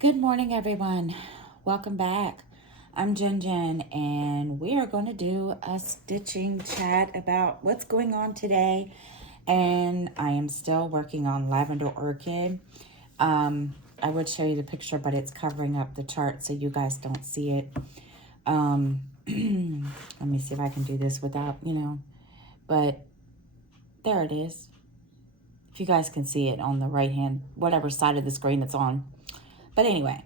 Good morning, everyone. Welcome back. I'm Jen, and we are going to do a stitching chat about what's going on today. And I am still working on Lavender Orchid. I would show you the picture, but it's covering up the chart so you guys don't see it. Let me see if I can do this without, but there it is. If you guys can see it on the right hand, whatever side of the screen it's on. But anyway,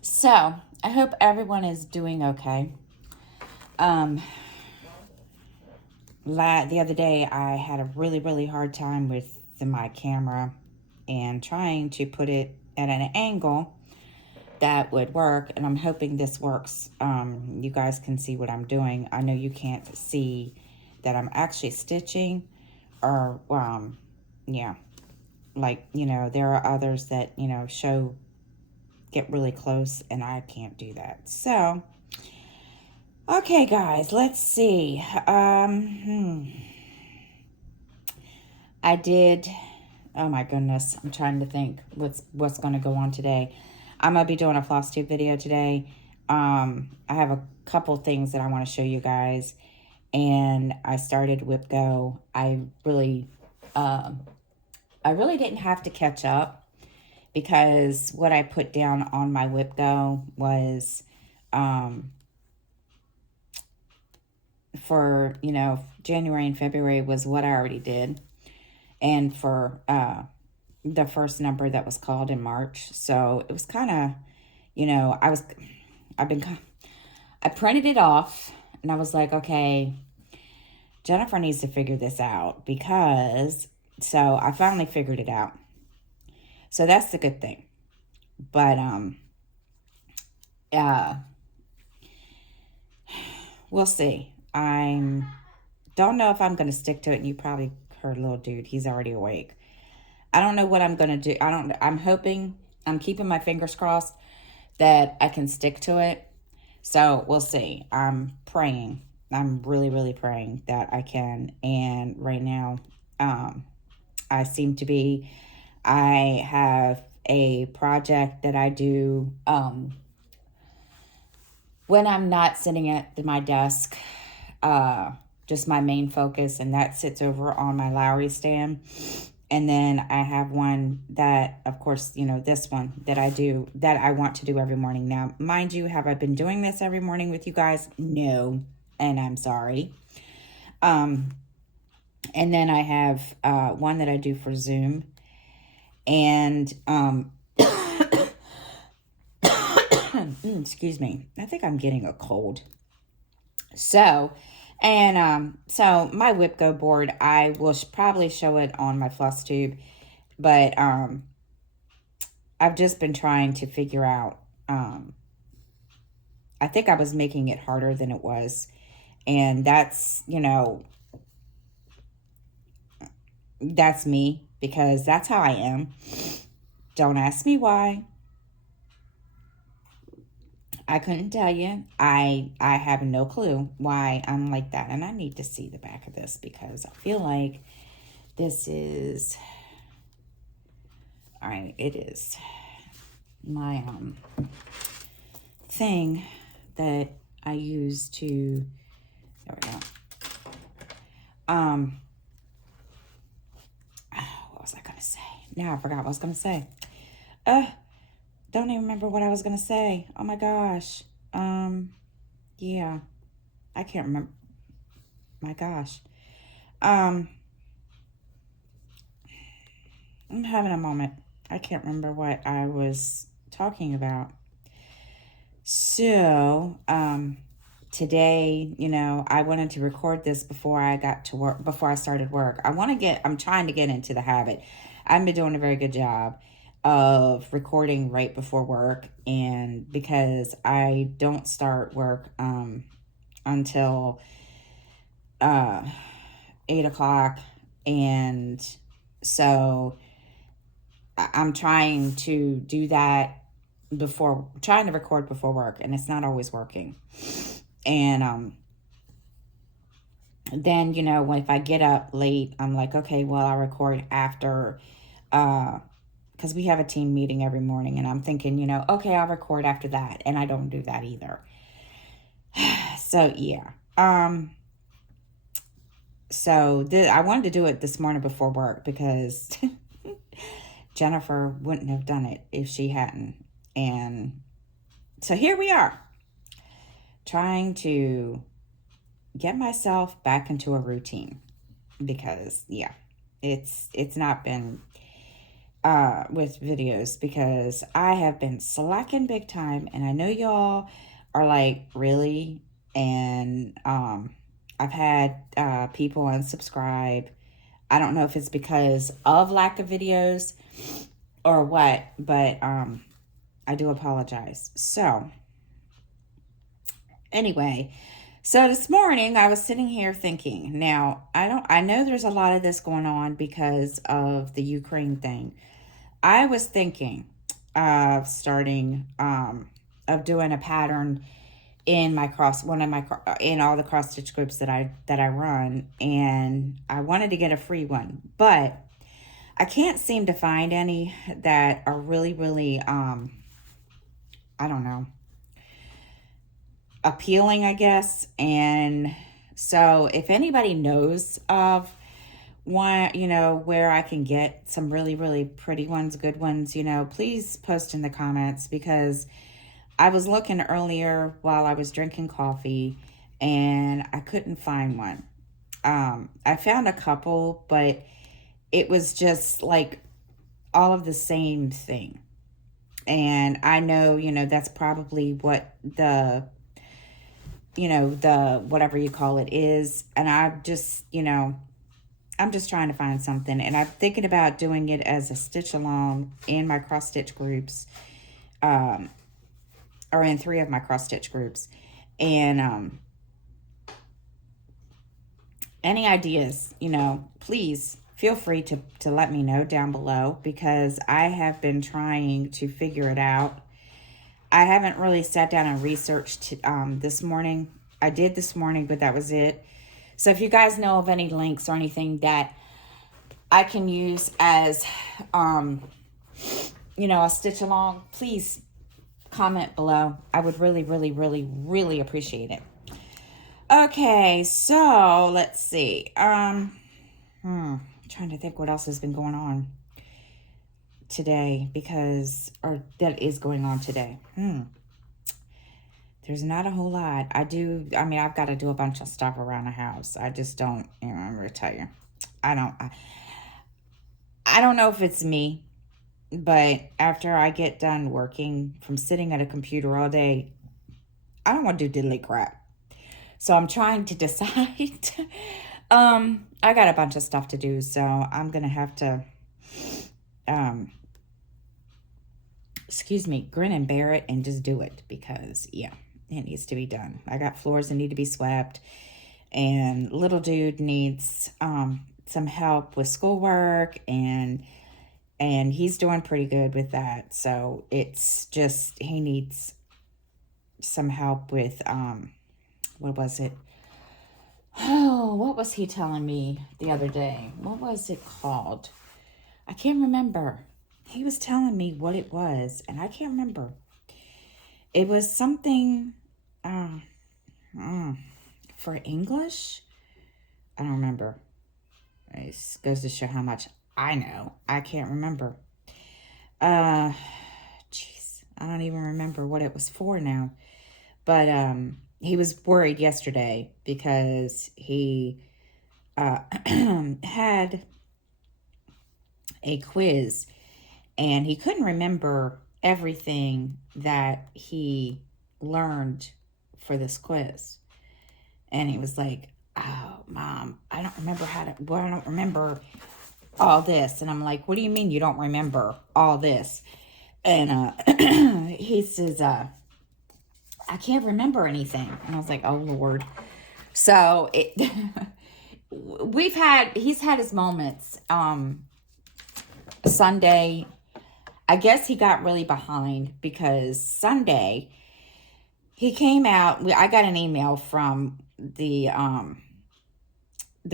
so I hope everyone is doing okay. The other day I had a really hard time with my camera and trying to put it at an angle that would work, and I'm hoping this works. You guys can see what I'm doing. I know you can't see that I'm actually stitching, or yeah, like, there are others that, get really close, and I can't do that. So, okay, guys, let's see. I did. Oh my goodness, I'm trying to think what's going to go on today. I'm gonna be doing a floss tube video today. I have a couple things that I want to show you guys, and I started Whip Go. I really didn't have to catch up, because what I put down on my Whip Go was for, January and February was what I already did. And for the first number that was called in March. So it was kind of, I printed it off, and I was like, okay, Jennifer needs to figure this out, so I finally figured it out. So that's the good thing. But, we'll see. Don't know if I'm going to stick to it. And you probably heard little dude. He's already awake. I don't know what I'm going to do. I'm hoping, I'm keeping my fingers crossed that I can stick to it. So we'll see. I'm praying. I'm really praying that I can. And right now, I seem to be. I have a project that I do when I'm not sitting at my desk, just my main focus, and that sits over on my Lowry stand. And then I have one that, of course, this one that I do, that I want to do every morning. Now, mind you, have I been doing this every morning with you guys? No, and I'm sorry. And then I have one that I do for Zoom. And, excuse me, I think I'm getting a cold. So, so my Whip Go board, I will probably show it on my floss tube, but I've just been trying to figure out, I think I was making it harder than it was, and that's me, because that's how I am. Don't ask me why. I couldn't tell you. I have no clue why I'm like that. And I need to see the back of this, because I feel like this is, all right, it is my thing that I use to, there we go. What was I gonna say? Now I forgot what I was gonna say. Don't even remember what I was gonna say. Oh my gosh. Yeah, I can't remember. My gosh. I'm having a moment. I can't remember what I was talking about. So, today, I wanted to record this before I got to work, before I started work. I'm trying to get into the habit. I've been doing a very good job of recording right before work, and because I don't start work until 8 o'clock, and so I'm trying to do that trying to record before work, and it's not always working. And then, if I get up late, I'm like, okay, well, I'll record after because we have a team meeting every morning, and I'm thinking, okay, I'll record after that, and I don't do that either. So yeah, I wanted to do it this morning before work because Jennifer wouldn't have done it if she hadn't. And so here we are, trying to get myself back into a routine, because yeah, it's not been with videos, because I have been slacking big time, and I know y'all are like, really? And I've had people unsubscribe. I don't know if it's because of lack of videos or what, but I do apologize. So anyway, so this morning I was sitting here thinking, now I know there's a lot of this going on because of the Ukraine thing. I was thinking of starting of doing a pattern in my in all the cross stitch groups that I run, and I wanted to get a free one, but I can't seem to find any that are really, really I don't know, appealing, I guess. And so if anybody knows of one, where I can get some really, really pretty ones, good ones, please post in the comments, because I was looking earlier while I was drinking coffee and I couldn't find one. I found a couple, but it was just like all of the same thing. And I know, that's probably what the whatever you call it is. And I'm just trying to find something. And I'm thinking about doing it as a stitch along in my cross stitch groups, or in 3 of my cross stitch groups. And any ideas, please feel free to let me know down below, because I have been trying to figure it out. I haven't really sat down and researched this morning. I did this morning, but that was it. So if you guys know of any links or anything that I can use as, a stitch along, please comment below. I would really, really, really, really appreciate it. Okay, so let's see. Trying to think what else has been going on today, or that is going on today. There's not a whole lot. I've got to do a bunch of stuff around the house. I just don't, I'm going to tell you. I don't know if it's me, but after I get done working from sitting at a computer all day, I don't want to do diddly crap. So I'm trying to decide. I got a bunch of stuff to do, so I'm going to have to, grin and bear it and just do it, because, yeah, it needs to be done. I got floors that need to be swept, and little dude needs some help with schoolwork, and he's doing pretty good with that. So it's just, he needs some help with, what was it? Oh, what was he telling me the other day? What was it called? I can't remember. He was telling me what it was, and I can't remember. It was something for English. I don't remember. It goes to show how much I know. I can't remember. Jeez, I don't even remember what it was for now. But he was worried yesterday because he had a quiz, and he couldn't remember everything that he learned for this quiz. And he was like, "Oh, Mom, I don't remember all this." And I'm like, "What do you mean you don't remember all this?" And he says, "I can't remember anything." And I was like, "Oh, Lord." So he's had his moments. Sunday, I guess he got really behind, because Sunday he came out. I got an email from the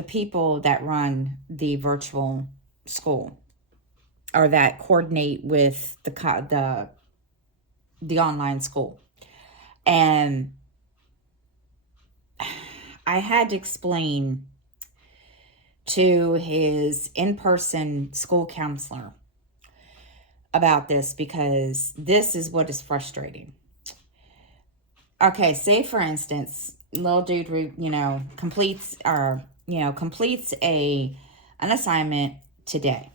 people that run the virtual school, or that coordinate with the online school. And I had to explain to his in-person school counselor about this, because this is what is frustrating. Okay, say for instance, little dude, completes an assignment today.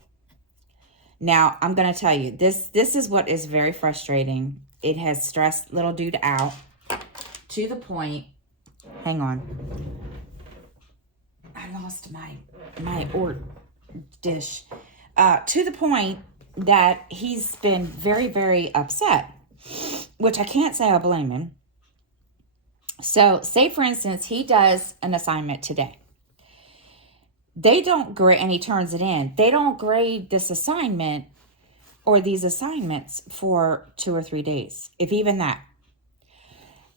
Now, I'm going to tell you, this is what is very frustrating. It has stressed little dude out to the point, hang on, I lost my dish, to the point that he's been very, very upset, which I can't say I blame him. So, say for instance, he does an assignment today. They don't grade, and he turns it in. They don't grade this assignment or these assignments for 2 or 3 days, if even that.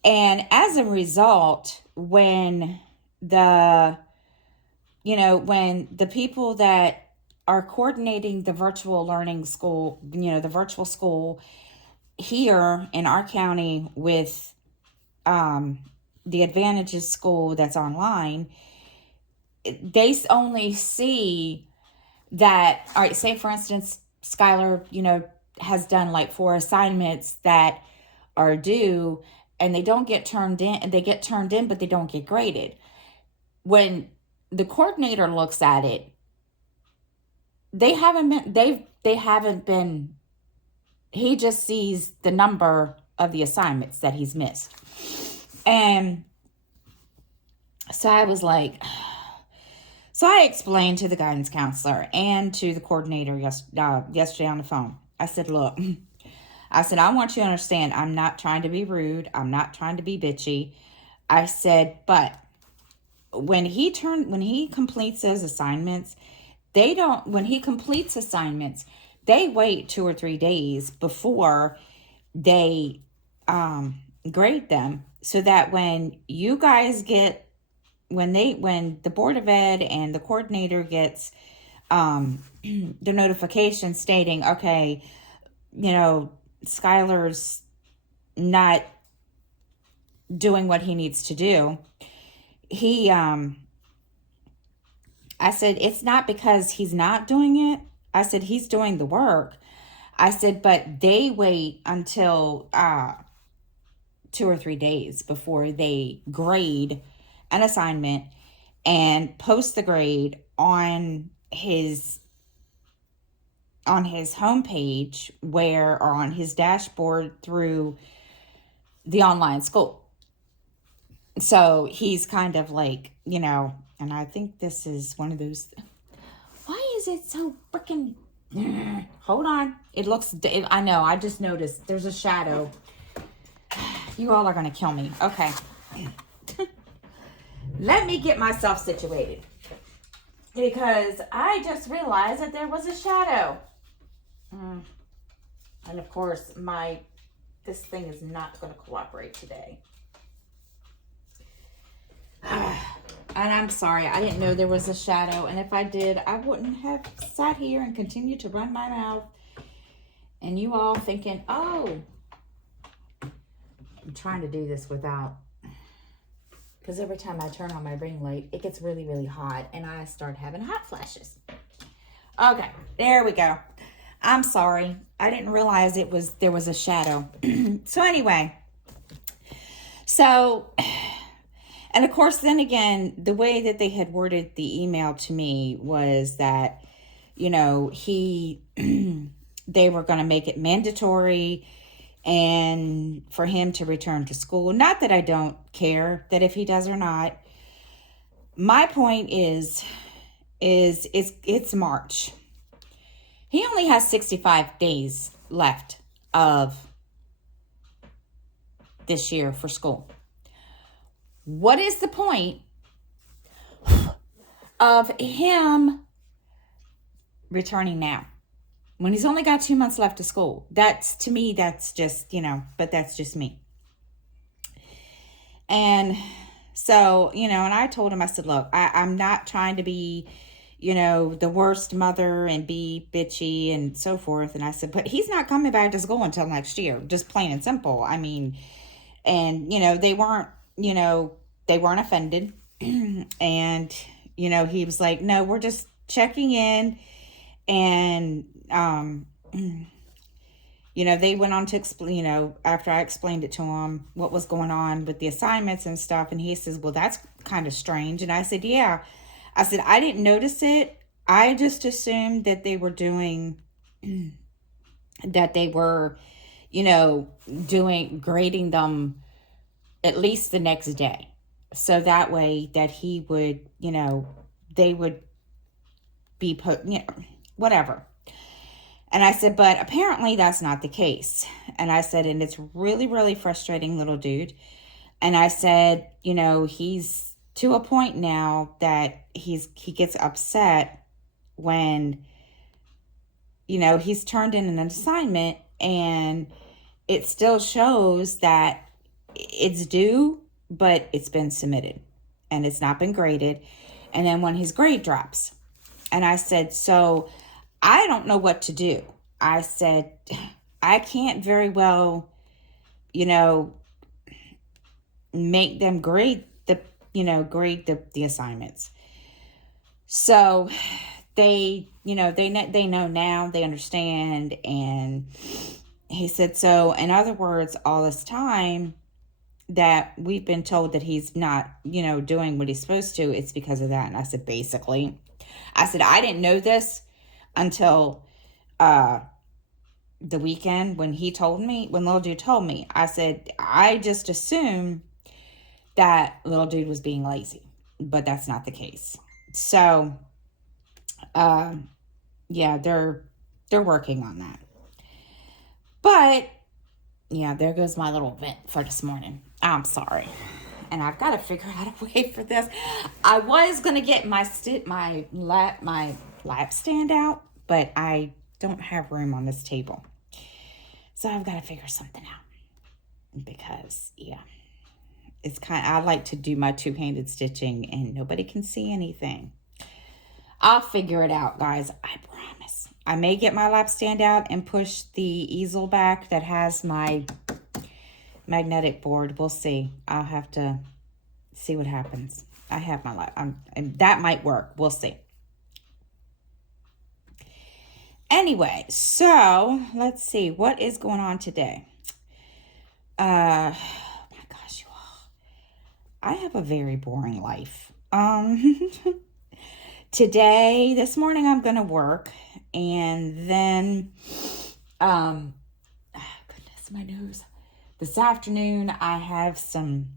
And as a result, when the people that are coordinating the virtual learning school, the virtual school here in our county with the Advantages school that's online, they only see that, all right, say for instance, Skylar, has done like 4 assignments that are due, and they don't get turned in, and they get turned in, but they don't get graded. When the coordinator looks at it, they haven't been, he just sees the number of the assignments that he's missed. And so I was like, so I explained to the guidance counselor and to the coordinator yesterday on the phone. I said, look, I want you to understand, I'm not trying to be rude. I'm not trying to be bitchy. I said, but when he completes those assignments, when he completes assignments, they wait 2 or 3 days before they grade them, so that when you guys get, when the Board of Ed and the coordinator gets the notification stating, okay, Skylar's not doing what he needs to do, I said, it's not because he's not doing it. I said, he's doing the work. I said, but they wait until 2 or 3 days before they grade an assignment and post the grade on his homepage, or on his dashboard through the online school. So he's kind of like, and I think this is one of those, why is it so freaking, hold on. I know, I just noticed there's a shadow. You all are going to kill me. Okay. Let me get myself situated, because I just realized that there was a shadow. And of course, this thing is not going to cooperate today. And I'm sorry, I didn't know there was a shadow. And if I did, I wouldn't have sat here and continued to run my mouth. And you all thinking, oh, I'm trying to do this without, because every time I turn on my ring light, it gets really, really hot, and I start having hot flashes. Okay, there we go. I'm sorry. I didn't realize there was a shadow. So anyway, and of course, then again, the way that they had worded the email to me was that, they were going to make it mandatory and for him to return to school. Not that I don't care that if he does or not. My point is it's March. He only has 65 days left of this year for school. What is the point of him returning now when he's only got 2 months left of school? To me, that's just, but that's just me. And so, and I told him, I said, look, I'm not trying to be, you know, the worst mother and be bitchy and so forth. And I said, but he's not coming back to school until next year, just plain and simple. I mean, and, you know, they weren't offended. And, you know, he was like, no, we're just checking in. And, you know, they went on to explain, you know, after I explained it to him, what was going on with the assignments and stuff. And he says, well, that's kind of strange. And I said, yeah. I said, I didn't notice it. I just assumed that they were doing, that they were, you know, grading them at least the next day. So that way that he would, you know, they would be put, you know, whatever. And I said, but apparently that's not the case. And I said, and it's really, really frustrating, little dude. And I said, you know, he's to a point now that he gets upset when, you know, he's turned in an assignment and it still shows that it's due, but it's been submitted and it's not been graded. And then when his grade drops, and I said, so I don't know what to do. I said, I can't very well, you know, make them grade the assignments. So they, you know, they know now, they understand. And he said, so in other words, all this time that we've been told that he's not, you know, doing what he's supposed to, it's because of that. And I said, basically, I said, I didn't know this until the weekend when little dude told me. I said, I just assumed that little dude was being lazy, but that's not the case. So, yeah, they're working on that. But yeah, there goes my little vent for this morning. I'm sorry. And I've got to figure out a way for this. I was going to get my lap stand out, but I don't have room on this table. So I've got to figure something out. Because, yeah, it's I like to do my two-handed stitching and nobody can see anything. I'll figure it out, guys. I promise. I may get my lap stand out and push the easel back that has my magnetic board. We'll see. I'll have to see what happens. I have my lap. And that might work. We'll see. Anyway, so let's see. What is going on today? Oh my gosh, you all. I have a very boring life. Today, this morning, I'm going to work. And then, goodness, my nose. This afternoon, I have some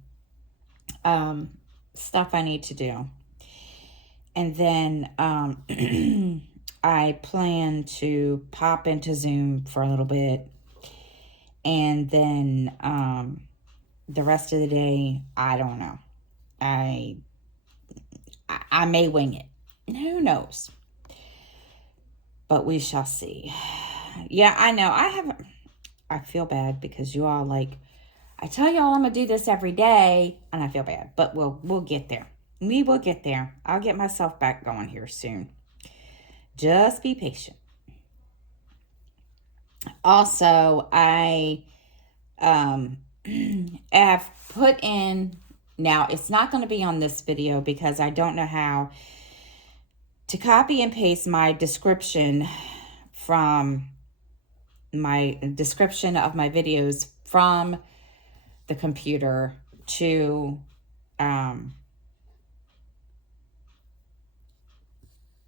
stuff I need to do. And then I plan to pop into Zoom for a little bit. And then the rest of the day, I don't know. I may wing it. Who knows? But we shall see. Yeah, I know. I feel bad because you all I tell y'all I'm going to do this every day and I feel bad. But we'll get there. We will get there. I'll get myself back going here soon. Just be patient. Also, I have put in, now it's not going to be on this video because I don't know how to copy and paste my description from my description of my videos from the computer to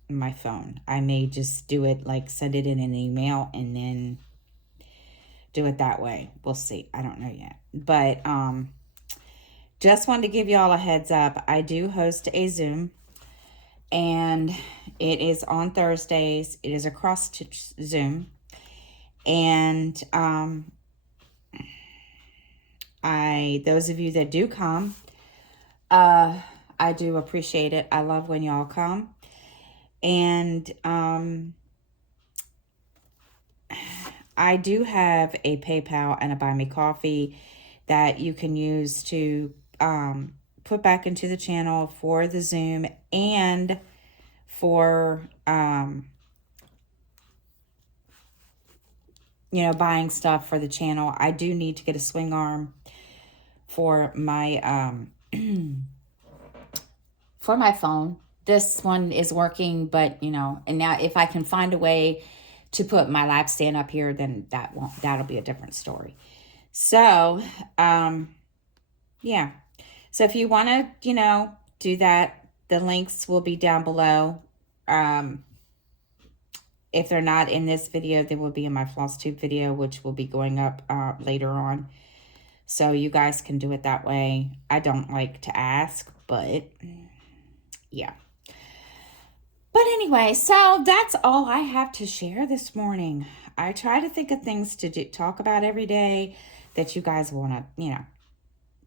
my phone. I may just do it send it in an email and then do it that way. We'll see. I don't know yet. But just wanted to give y'all a heads up. I do host a Zoom and it is on Thursdays. It is a cross-stitch Zoom. And those of you that do come, I do appreciate it. I love when y'all come. And I do have a PayPal and a Buy Me Coffee that you can use to put back into the channel for the Zoom and for, you know, buying stuff for the channel. I do need to get a swing arm for my, for my phone. This one is working, but, you know, and now if I can find a way to put my lap stand up here, then that'll be a different story. So, yeah. So if you want to, you know, do that, the links will be down below. If they're not in this video, they will be in my floss tube video, which will be going up later on. So you guys can do it that way. I don't like to ask, but yeah. But anyway, so that's all I have to share this morning. I try to think of things to talk about every day that you guys want to, you know,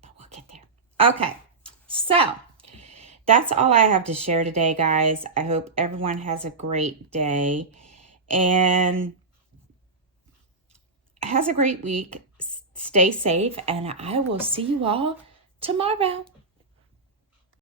but we'll get there. Okay, so that's all I have to share today, guys. I hope everyone has a great day and has a great week. Stay safe, and I will see you all tomorrow.